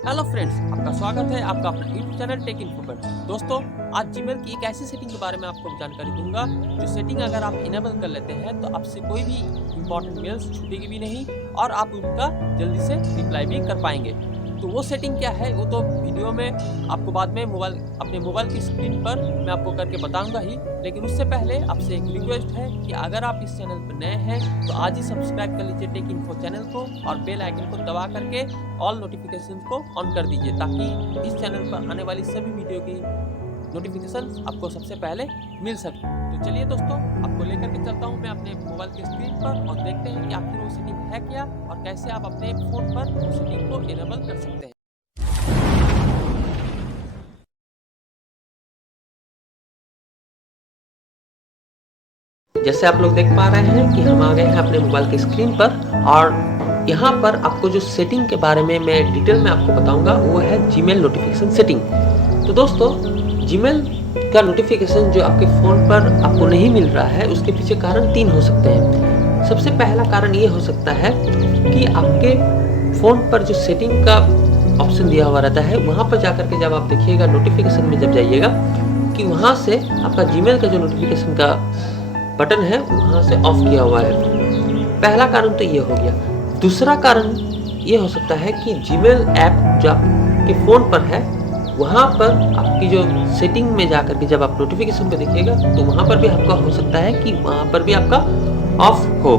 Hello friends, आपका स्वागत है आपका अपना यूट्यूब चैनल टेक इन्फो पर। दोस्तों, आज जीमेल की एक ऐसी सेटिंग के बारे में आपको जानकारी दूंगा जो सेटिंग अगर आप इनेबल कर लेते हैं तो आपसे कोई भी इंपॉर्टेंट मेल्स छूटेगी भी नहीं और आप उनका जल्दी से रिप्लाई भी कर पाएंगे। तो वो सेटिंग क्या है वो तो वीडियो में आपको बाद में अपने मोबाइल की स्क्रीन पर मैं आपको करके बताऊंगा ही, लेकिन उससे पहले आपसे एक रिक्वेस्ट है कि अगर आप इस चैनल पर नए हैं तो आज ही सब्सक्राइब कर लीजिए टेक इन्फो चैनल को और बेल आइकन को दबा करके ऑल नोटिफिकेशन को ऑन कर दीजिए ताकि इस चैनल पर आने वाली सभी वीडियो की नोटिफिकेशन आपको सबसे पहले मिल सके। तो चलिए दोस्तों, आपको लेकर के चलता हूँ मैं अपने मोबाइल की स्क्रीन पर और देखते हैं कि आखिर वो सेटिंग है क्या और कैसे आप अपने फ़ोन पर उस सेटिंग को इनेबल कर सकते हैं। जैसे आप लोग देख पा रहे हैं कि हम आ गए हैं अपने मोबाइल की स्क्रीन पर और यहाँ पर आपको जो सेटिंग के बारे में मैं डिटेल में आपको बताऊंगा वो है जीमेल नोटिफिकेशन सेटिंग। तो दोस्तों, जीमेल का नोटिफिकेशन जो आपके फ़ोन पर आपको नहीं मिल रहा है उसके पीछे कारण 3 हो सकते हैं। सबसे पहला कारण ये हो सकता है कि आपके फ़ोन पर जो सेटिंग का ऑप्शन दिया हुआ रहता है वहाँ पर जाकर के जब आप देखिएगा नोटिफिकेशन में जब जाइएगा कि वहाँ से आपका जीमेल का जो नोटिफिकेशन का बटन है वहाँ से ऑफ किया हुआ है। पहला कारण तो ये हो गया। दूसरा कारण ये हो सकता है कि जीमेल ऐप जो आपके फ़ोन पर है वहाँ पर आपकी जो सेटिंग में जाकर के जब आप नोटिफिकेशन पे देखिएगा तो वहाँ पर भी आपका हो सकता है कि वहाँ पर भी आपका ऑफ हो।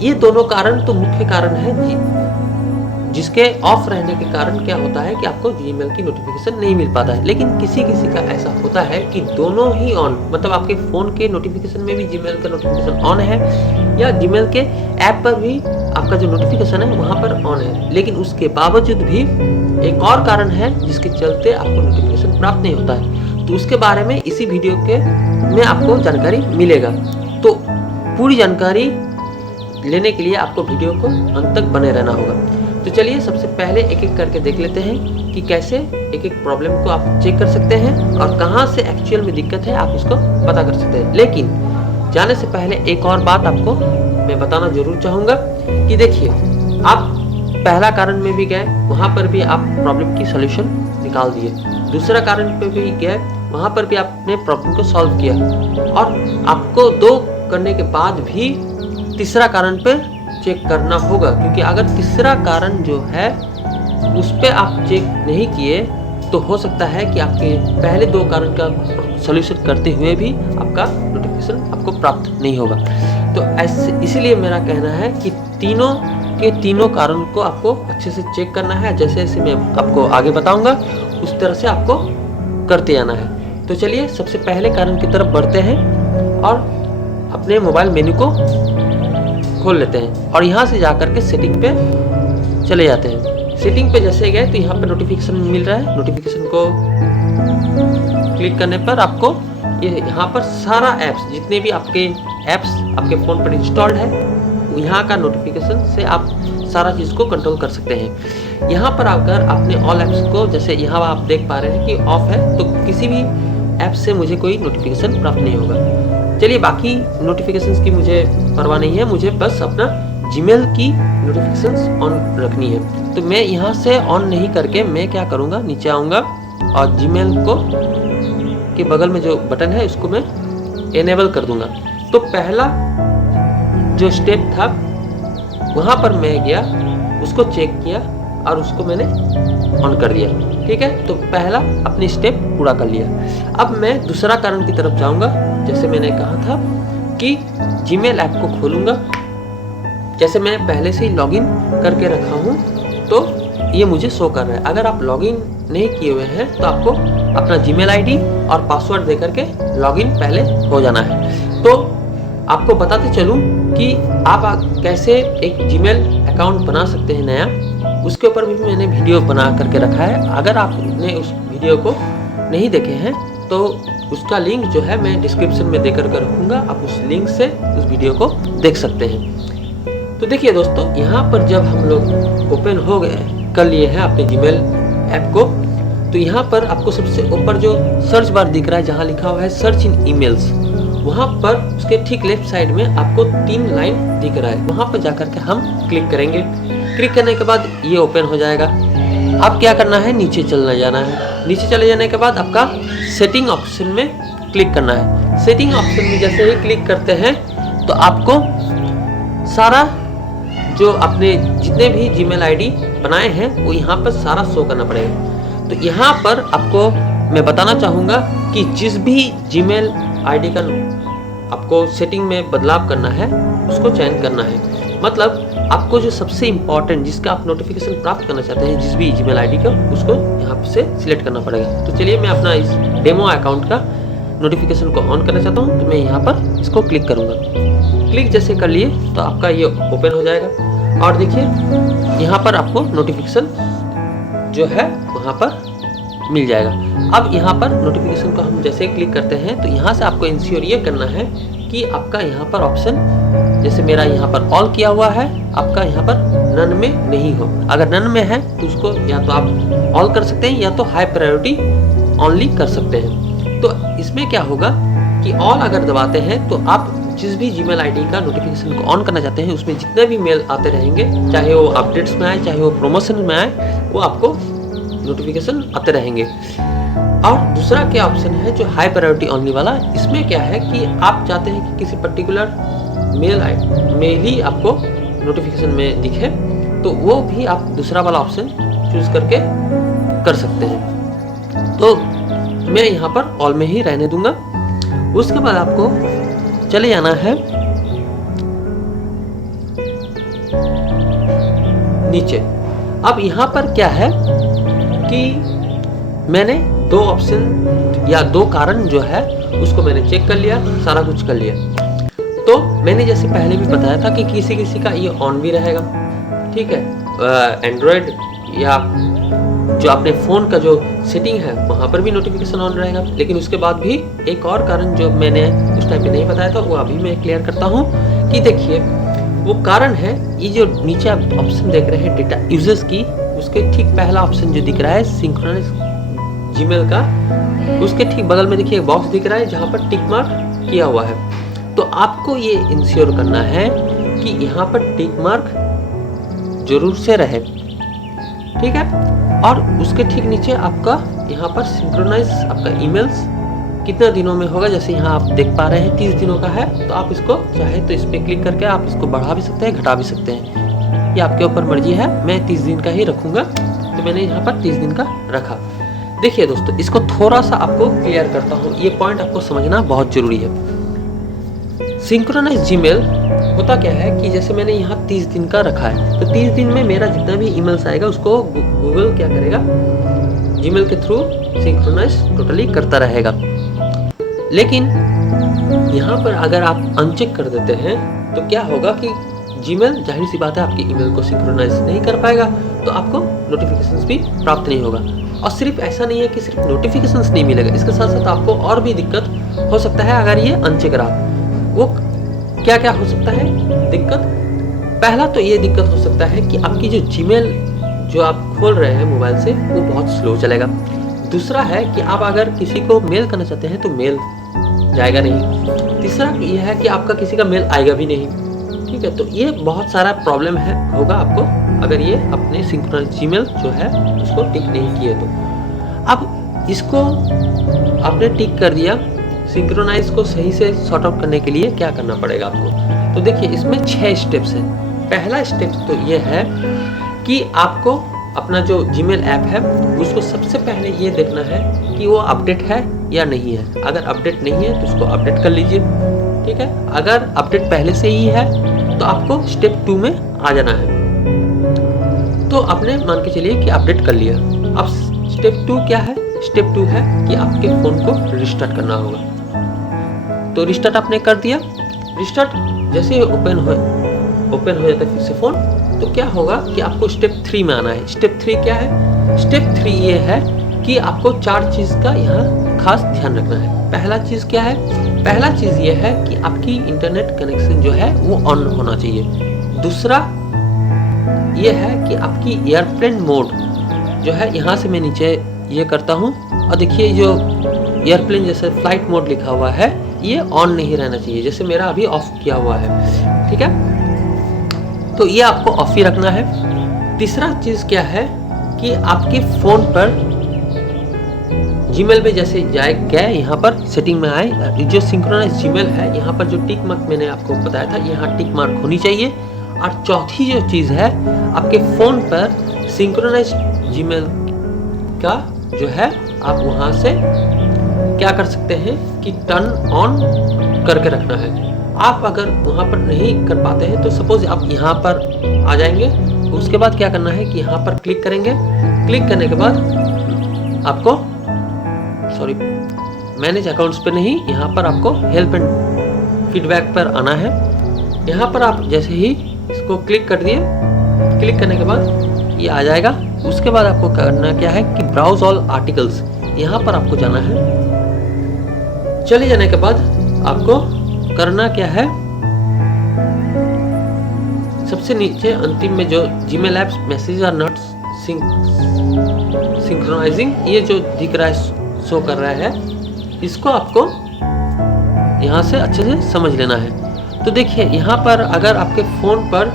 ये दोनों कारण तो मुख्य कारण है जिसके ऑफ रहने के कारण क्या होता है कि आपको जीमेल की नोटिफिकेशन नहीं मिल पाता है। लेकिन किसी किसी का ऐसा होता है कि दोनों ही ऑन, मतलब आपके फ़ोन के नोटिफिकेशन में भी जीमेल का नोटिफिकेशन ऑन है या जीमेल के ऐप पर भी आपका जो नोटिफिकेशन है वहाँ पर ऑन है, लेकिन उसके बावजूद भी एक और कारण है जिसके चलते आपको नोटिफिकेशन प्राप्त नहीं होता है। तो उसके बारे में इसी वीडियो के में आपको जानकारी मिलेगा। तो पूरी जानकारी लेने के लिए आपको वीडियो को अंत तक बने रहना होगा। तो चलिए सबसे पहले एक एक करके देख लेते हैं कि कैसे एक एक प्रॉब्लम को आप चेक कर सकते हैं और कहाँ से एक्चुअल में दिक्कत है आप उसको पता कर सकते हैं। लेकिन जाने से पहले एक और बात आपको मैं बताना जरूर चाहूँगा कि देखिए, आप पहला कारण में भी गए, वहाँ पर भी आप प्रॉब्लम की सोल्यूशन निकाल दिए। दूसरा कारण पे भी गए, वहाँ पर भी आपने प्रॉब्लम को सॉल्व किया और आपको 2 करने के बाद भी तीसरा कारण पे चेक करना होगा, क्योंकि अगर तीसरा कारण जो है उस पे आप चेक नहीं किए तो हो सकता है कि आपके पहले 2 कारण का सॉल्यूशन करते हुए भी आपका नोटिफिकेशन आपको प्राप्त नहीं होगा। तो ऐसे इसीलिए मेरा कहना है कि तीनों के तीनों कारण को आपको अच्छे से चेक करना है। जैसे जैसे मैं आपको आगे बताऊंगा उस तरह से आपको करते आना है। तो चलिए सबसे पहले कारण की तरफ बढ़ते हैं और अपने मोबाइल मेन्यू को खोल लेते हैं और यहाँ से जाकर के सेटिंग पे चले जाते हैं। सेटिंग पे जैसे गए तो यहाँ पे नोटिफिकेशन मिल रहा है। नोटिफिकेशन को क्लिक करने पर आपको ये यहाँ पर सारा ऐप्स, जितने भी आपके ऐप्स आपके फ़ोन पर इंस्टॉल्ड है, यहाँ का नोटिफिकेशन से आप सारा चीज़ को कंट्रोल कर सकते हैं। यहाँ पर अगर आपने ऑल ऐप्स को, जैसे यहाँ आप देख पा रहे हैं कि ऑफ है, तो किसी भी ऐप से मुझे कोई नोटिफिकेशन प्राप्त नहीं होगा। चलिए, बाकी नोटिफिकेशंस की मुझे परवाह नहीं है, मुझे बस अपना जीमेल की नोटिफिकेशंस ऑन रखनी है। तो मैं यहाँ से ऑन नहीं करके मैं क्या करूँगा, नीचे आऊँगा और जीमेल को के बगल में जो बटन है उसको मैं एनेबल कर दूँगा। तो पहला जो स्टेप था वहाँ पर मैं गया, उसको चेक किया और उसको मैंने ऑन कर दिया। ठीक है, तो पहला अपनी स्टेप पूरा कर लिया। अब मैं दूसरा कारण की तरफ जाऊँगा। जैसे मैंने कहा था कि जीमेल ऐप को खोलूँगा। जैसे मैं पहले से ही लॉगिन करके रखा हूँ तो ये मुझे शो कर रहा है। अगर आप लॉगिन नहीं किए हुए हैं तो आपको अपना जीमेल आईडी और पासवर्ड दे करके लॉगिन पहले हो जाना है। तो आपको बताते चलूँ कि आप कैसे एक जीमेल अकाउंट बना सकते हैं नया, उसके ऊपर भी मैंने वीडियो बना करके रखा है। अगर आपने उस वीडियो को नहीं देखे हैं तो उसका लिंक जो है मैं डिस्क्रिप्शन में देकर रखूँगा, आप उस लिंक से उस वीडियो को देख सकते हैं। तो देखिए दोस्तों, यहाँ पर जब हम लोग ओपन हो गए कर लिए हैं अपने जीमेल ऐप को, तो यहाँ पर आपको सबसे ऊपर जो सर्च बार दिख रहा है जहाँ लिखा हुआ है सर्च इन ईमेल्स, वहाँ पर उसके ठीक लेफ्ट साइड में आपको 3 लाइन दिख रहा है। वहाँ पर जाकर के हम क्लिक करेंगे। क्लिक करने के बाद ये ओपन हो जाएगा। अब क्या करना है, नीचे चलना जाना है। नीचे चले जाने के बाद आपका सेटिंग ऑप्शन में क्लिक करना है। सेटिंग ऑप्शन में जैसे ही क्लिक करते हैं तो आपको सारा जो आपने जितने भी जीमेल आईडी बनाए हैं वो यहाँ पर सारा शो करना पड़ेगा। तो यहाँ पर आपको मैं बताना चाहूँगा कि जिस भी जीमेल आईडी का आपको सेटिंग में बदलाव करना है उसको चयन करना है। मतलब आपको जो सबसे इम्पॉर्टेंट जिसका आप नोटिफिकेशन प्राप्त करना चाहते हैं जिस भी जीमेल आईडी का, उसको यहाँ से सिलेक्ट करना पड़ेगा। तो चलिए मैं अपना इस डेमो अकाउंट का नोटिफिकेशन को ऑन करना चाहता हूँ, तो मैं यहाँ पर इसको क्लिक करूँगा। क्लिक जैसे कर लिए तो आपका ये ओपन हो जाएगा और देखिए यहाँ पर आपको नोटिफिकेशन जो है वहाँ पर मिल जाएगा। अब यहाँ पर नोटिफिकेशन को हम जैसे क्लिक करते हैं तो यहाँ से आपको इंश्योर ये करना है कि आपका यहाँ पर ऑप्शन, जैसे मेरा यहाँ पर ऑल किया हुआ है, आपका यहाँ पर नन में नहीं हो। अगर नन में है तो उसको या तो आप ऑल कर सकते हैं या तो हाई प्रायोरिटी ऑनली कर सकते हैं। तो इसमें क्या होगा कि ऑल अगर दबाते हैं तो आप जिस भी जीमेल आईडी का नोटिफिकेशन को ऑन करना चाहते हैं उसमें जितने भी मेल आते रहेंगे, चाहे वो अपडेट्स में आए चाहे वो प्रमोशन में आए, वो आपको नोटिफिकेशन आते रहेंगे। और दूसरा क्या ऑप्शन है जो हाई प्रायोरिटी ऑनली वाला, इसमें क्या है कि आप चाहते हैं कि किसी पर्टिकुलर मेल ही आपको नोटिफिकेशन में दिखे, तो वो भी आप दूसरा वाला ऑप्शन चूज करके कर सकते हैं। तो मैं यहाँ पर ऑल में ही रहने दूंगा। उसके बाद आपको चले जाना है नीचे। अब यहाँ पर क्या है कि मैंने दो ऑप्शन या दो कारण जो है उसको मैंने चेक कर लिया, सारा कुछ कर लिया। तो मैंने जैसे पहले भी बताया था कि किसी किसी का ये ऑन भी रहेगा, ठीक है, एंड्रॉयड या जो अपने फ़ोन का जो सेटिंग है वहाँ पर भी नोटिफिकेशन ऑन रहेगा। लेकिन उसके बाद भी एक और कारण जो मैंने उस टाइम पे नहीं बताया था वो अभी मैं क्लियर करता हूँ कि देखिए वो कारण है, ये जो नीचे आप ऑप्शन देख रहे हैं डेटा यूजर्स की, उसके ठीक पहला ऑप्शन जो दिख रहा है सिंक्रोनाइज जीमेल का, उसके ठीक बगल में देखिए एक बॉक्स दिख रहा है जहाँ पर टिक मार्क किया हुआ है। तो आपको ये इंश्योर करना है कि यहाँ पर टिक मार्क जरूर से रहे, ठीक है। और उसके ठीक नीचे आपका यहाँ पर सिंक्रोनाइज आपका ईमेल्स कितना दिनों में होगा, जैसे यहाँ आप देख पा रहे हैं 30 दिनों का है। तो आप इसको चाहे तो इस पर क्लिक करके आप इसको बढ़ा भी सकते हैं, घटा भी सकते हैं, ये आपके ऊपर मर्जी है। मैं 30 दिन का ही रखूँगा, तो मैंने यहाँ पर 30 दिन का रखा। देखिए दोस्तों, इसको थोड़ा सा आपको क्लियर करता हूँ, ये पॉइंट आपको समझना बहुत ज़रूरी है। सिंक्रोनाइज जीमेल होता क्या है कि जैसे मैंने यहाँ 30 दिन का रखा है, तो 30 दिन में मेरा जितना भी ईमेल्स आएगा उसको गूगल क्या करेगा, जीमेल के थ्रू सिंक्रोनाइज टोटली करता रहेगा। लेकिन यहाँ पर अगर आप अनचेक कर देते हैं तो क्या होगा कि जीमेल जाहिर सी बात है आपके ईमेल को सिंक्रोनाइज नहीं कर पाएगा, तो आपको नोटिफिकेशंस भी प्राप्त नहीं होगा। और सिर्फ ऐसा नहीं है कि सिर्फ नोटिफिकेशंस नहीं मिलेगा, इसके साथ साथ आपको और भी दिक्कत हो सकता है अगर ये अनचेक रहा। वो क्या क्या हो सकता है दिक्कत? पहला तो ये दिक्कत हो सकता है कि आपकी जो जीमेल जो आप खोल रहे हैं मोबाइल से वो बहुत स्लो चलेगा। दूसरा है कि आप अगर किसी को मेल करना चाहते हैं तो मेल जाएगा नहीं। तीसरा ये है कि आपका किसी का मेल आएगा भी नहीं, ठीक है। तो ये बहुत सारा प्रॉब्लम है होगा आपको अगर ये अपने सिंक्रोनाइज जीमेल जो है उसको टिक नहीं किए तो। अब इसको आपने टिक कर दिया, सिंक्रोनाइज को सही से सॉर्ट आउट करने के लिए क्या करना पड़ेगा आपको? तो देखिए इसमें 6 स्टेप्स हैं। पहला स्टेप तो ये है कि आपको अपना जो जीमेल ऐप है उसको सबसे पहले ये देखना है कि वो अपडेट है या नहीं है। अगर अपडेट नहीं है तो उसको अपडेट कर लीजिए, ठीक है। अगर अपडेट पहले से ही है तो आपको स्टेप 2 में आ जाना है। तो आपने मान के चलिए कि अपडेट कर लिया। अब स्टेप 2 क्या है? स्टेप 2 है कि आपके फ़ोन को रिस्टार्ट करना होगा। तो रिस्टार्ट आपने कर दिया। रिस्टार्ट जैसे ही ओपन हो जाता है फिर से फ़ोन, तो क्या होगा कि आपको स्टेप 3 में आना है। स्टेप 3 क्या है? स्टेप 3 ये है कि आपको 4 चीज़ का यहाँ खास ध्यान रखना है। पहला चीज़ क्या है? पहला चीज़ ये है कि आपकी इंटरनेट कनेक्शन जो है वो ऑन होना चाहिए। दूसरा ये है कि आपकी एयरप्लेन मोड जो है, यहाँ से मैं नीचे ये करता हूँ और देखिए जो एयरप्लेन जैसे फ्लाइट मोड लिखा हुआ है ये ऑन नहीं रहना चाहिए, जैसे मेरा अभी ऑफ किया हुआ है, ठीक है। तो ये आपको ऑफ ही रखना है। तीसरा चीज़ क्या है कि आपके फ़ोन पर जीमेल में जैसे गए यहाँ पर सेटिंग में आए, जो सिंक्रोनाइज जीमेल है यहाँ पर जो टिक मार्क मैंने आपको बताया था, यहाँ टिक मार्क होनी चाहिए। और चौथी जो चीज़ है, आपके फ़ोन पर सिंक्रोनाइज जीमेल का जो है आप वहाँ से क्या कर सकते हैं कि टर्न ऑन करके रखना है। आप अगर वहाँ पर नहीं कर पाते हैं तो सपोज आप यहाँ पर आ जाएंगे, उसके बाद क्या करना है कि यहाँ पर क्लिक करेंगे। क्लिक करने के बाद आपको मैनेज अकाउंट्स पे नहीं, यहाँ पर आपको हेल्प एंड फीडबैक पर आना है। यहाँ पर आप जैसे ही इसको क्लिक कर दिए, क्लिक करने के बाद ये आ जाएगा। उसके बाद आपको करना क्या है कि ब्राउज ऑल आर्टिकल्स, यहाँ पर आपको जाना है। चले जाने के बाद आपको करना क्या है, सबसे नीचे अंतिम में जो Gmail apps message are not synchronising, ये जो दिख रहा है, शो कर रहा है, इसको आपको यहाँ से अच्छे से समझ लेना है। तो देखिए यहाँ पर अगर आपके फ़ोन पर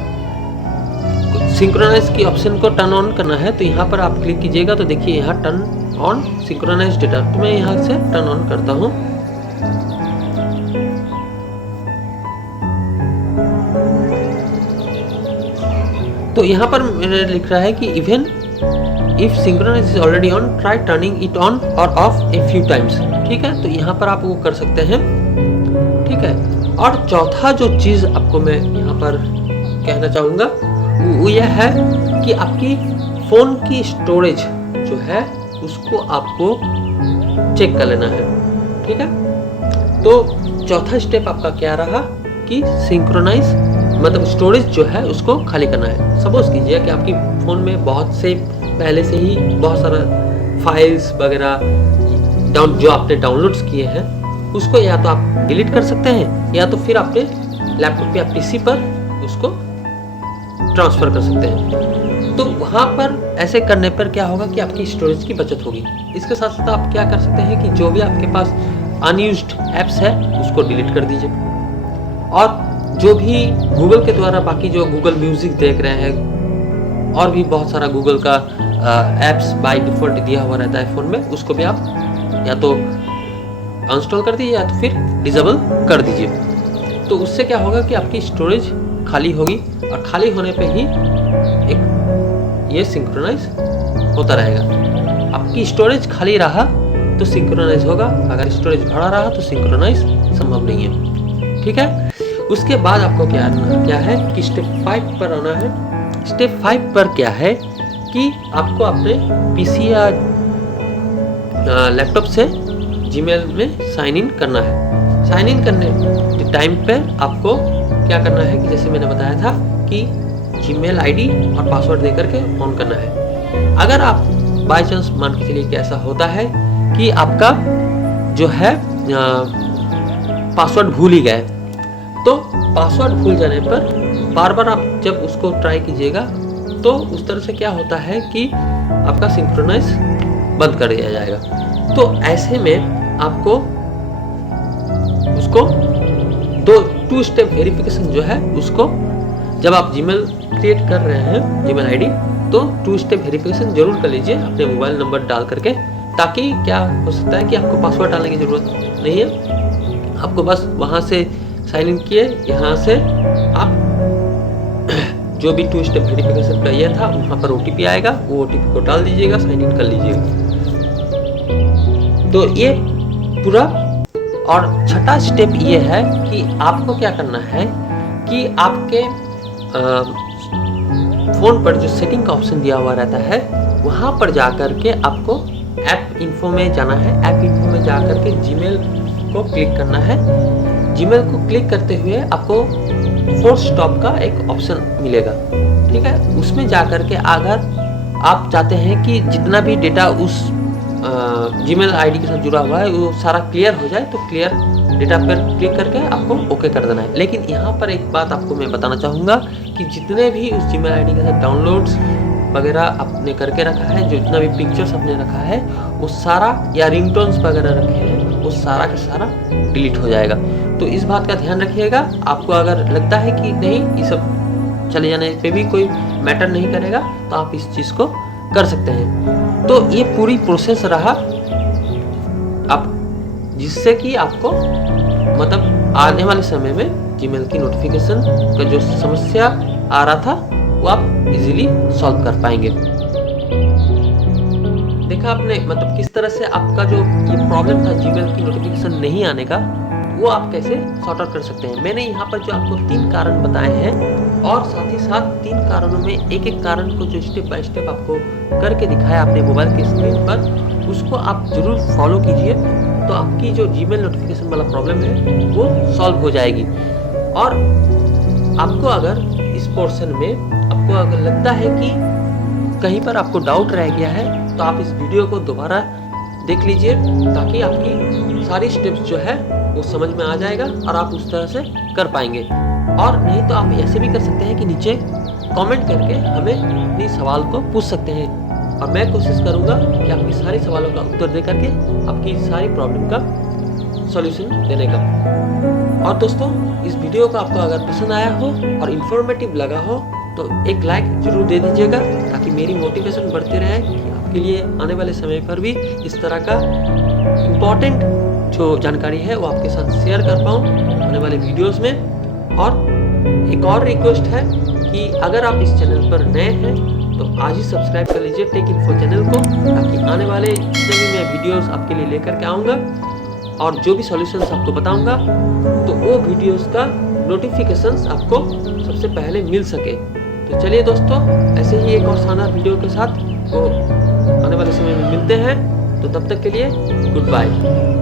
सिंक्रोनाइज की ऑप्शन को टर्न ऑन करना है तो यहाँ पर आप क्लिक कीजिएगा। तो देखिए यहाँ टर्न ऑन सिंक्रोनाइज डेटा, तो मैं यहाँ से टर्न ऑन करता हूँ। तो यहाँ पर मैंने लिख रहा है कि even if synchronise is already on, try turning it on और ऑफ ए फ्यू टाइम्स। ठीक है, तो यहाँ पर आप वो कर सकते हैं। ठीक है, और चौथा जो चीज़ आपको मैं यहाँ पर कहना चाहूँगा वो यह है कि आपकी फ़ोन की स्टोरेज जो है उसको आपको चेक कर लेना है। ठीक है, तो चौथा स्टेप आपका क्या रहा कि सिंक्रोनाइज मतलब स्टोरेज जो है उसको खाली करना है। सपोज कीजिए कि आपकी फ़ोन में बहुत से पहले से ही बहुत सारा फाइल्स वगैरह जो आपने डाउनलोड्स किए हैं उसको या तो आप डिलीट कर सकते हैं या तो फिर अपने लैपटॉप या पीसी पर उसको ट्रांसफ़र कर सकते हैं। तो वहाँ पर ऐसे करने पर क्या होगा कि आपकी स्टोरेज की बचत होगी। इसके साथ साथ आप क्या कर सकते हैं कि जो भी आपके पास अनयूज्ड ऐप्स है उसको डिलीट कर दीजिए, और जो भी गूगल के द्वारा बाकी जो गूगल म्यूज़िक देख रहे हैं और भी बहुत सारा गूगल का ऐप्स बाय डिफ़ॉल्ट दिया हुआ रहता है फ़ोन में, उसको भी आप या तो अनइंस्टॉल कर दीजिए या तो फिर डिसेबल कर दीजिए। तो उससे क्या होगा कि आपकी स्टोरेज खाली होगी, और खाली होने पे ही ये सिंक्रोनाइज होता रहेगा। आपकी स्टोरेज खाली रहा तो सिंक्रोनाइज होगा, अगर स्टोरेज भरा रहा तो सिंक्रोनाइज संभव नहीं है। ठीक है, उसके बाद आपको क्या है कि स्टेप 5 पर आना है। स्टेप 5 पर क्या है कि आपको अपने पीसी या लैपटॉप से जीमेल में साइन इन करना है। साइन इन करने के टाइम पे आपको क्या करना है कि जैसे मैंने बताया था कि जीमेल आईडी और पासवर्ड देकर के ऑन करना है। अगर आप बाय चांस मान के चलिए कि ऐसा होता है कि आपका जो है पासवर्ड भूल ही गए, तो पासवर्ड भूल जाने पर बार बार आप जब उसको ट्राई कीजिएगा तो उस तरह से क्या होता है कि आपका सिंक्रोनाइज बंद कर दिया जाएगा। तो ऐसे में आपको उसको टू स्टेप वेरिफिकेशन जो है उसको जब आप जीमेल क्रिएट कर रहे हैं जीमेल आईडी, तो 2 स्टेप वेरिफिकेशन जरूर कर लीजिए अपने मोबाइल नंबर डाल करके, ताकि क्या हो सकता है कि आपको पासवर्ड डालने की ज़रूरत नहीं है। आपको बस वहाँ से साइन इन किए, यहाँ से आप जो भी 2 स्टेप वेरिफिकेशन का ये था वहाँ पर OTP आएगा, वो OTP को डाल दीजिएगा, साइन इन कर लीजिएगा। तो ये पूरा। और छठा स्टेप ये है कि आपको क्या करना है कि आपके फ़ोन पर जो सेटिंग का ऑप्शन दिया हुआ रहता है वहाँ पर जा कर के आपको ऐप इन्फो में जाना है। ऐप इन्फो में जा कर के जीमेल को क्लिक करना है। जीमेल को क्लिक करते हुए आपको फोर्स स्टॉप का एक ऑप्शन मिलेगा। ठीक है, उसमें जा कर के अगर आप चाहते हैं कि जितना भी डेटा उस जीमेल आईडी के साथ जुड़ा हुआ है वो सारा क्लियर हो जाए, तो क्लियर डेटा पर क्लिक करके आपको ओके कर देना है। लेकिन यहाँ पर एक बात आपको मैं बताना चाहूँगा कि जितने भी उस जीमेल आईडी के साथ डाउनलोड्स वगैरह आपने करके रखा है, जो जितना भी पिक्चर्स आपने रखा है वो सारा, या रिंगटोन्स वगैरह रखे हैं, वो सारा का सारा डिलीट हो जाएगा। तो इस बात का ध्यान रखिएगा। आपको अगर लगता है कि नहीं ये सब चले जाने पे भी कोई मैटर नहीं करेगा, तो आप इस चीज़ को कर सकते हैं। तो ये पूरी प्रोसेस रहा आप, जिससे कि आपको मतलब आने वाले समय में जीमेल की नोटिफिकेशन का जो समस्या आ रहा था वो आप इजीली सॉल्व कर पाएंगे। देखा आपने मतलब किस तरह से आपका जो ये प्रॉब्लम था जीमेल की नोटिफिकेशन नहीं आने का, वो आप कैसे सॉर्ट आउट कर सकते हैं। मैंने यहाँ पर जो आपको 3 कारण बताए हैं और साथ ही साथ 3 कारणों में एक-एक कारण को जो स्टेप बाय स्टेप आपको करके दिखाया अपने मोबाइल की स्क्रीन पर, उसको आप ज़रूर फॉलो कीजिए, तो आपकी जो जीमेल नोटिफिकेशन वाला प्रॉब्लम है वो सॉल्व हो जाएगी। और आपको अगर इस पोर्शन में आपको अगर लगता है कि कहीं पर आपको डाउट रह गया है, तो आप इस वीडियो को दोबारा देख लीजिए, ताकि आपकी सारी स्टेप्स जो है वो समझ में आ जाएगा और आप उस तरह से कर पाएंगे। और नहीं तो आप ऐसे भी कर सकते हैं कि नीचे कमेंट करके हमें अपनी सवाल को पूछ सकते हैं, और मैं कोशिश करूंगा कि आपकी सारी सवालों का उत्तर दे करके आपकी सारी प्रॉब्लम का सॉल्यूशन देने का। और दोस्तों, इस वीडियो को आपको अगर पसंद आया हो और इन्फॉर्मेटिव लगा हो तो एक लाइक जरूर दे दीजिएगा, ताकि मेरी मोटिवेशन बढ़ती रहे कि आपके लिए आने वाले समय पर भी इस तरह का इम्पोर्टेंट जो जानकारी है वो आपके साथ शेयर कर पाऊँ आने वाले वीडियोस में। और एक और रिक्वेस्ट है कि अगर आप इस चैनल पर नए हैं तो आज ही सब्सक्राइब कर लीजिए टेक इन्फो चैनल को, ताकि आने वाले जितने भी मैं वीडियोस आपके लिए लेकर के आऊँगा और जो भी सॉल्यूशंस आपको बताऊँगा, तो वो वीडियोस का नोटिफिकेशंस आपको सबसे पहले मिल सके। तो चलिए दोस्तों, ऐसे ही एक और शानदार वीडियो के साथ वो आने वाले समय में मिलते हैं। तो तब तक के लिए गुड बाय।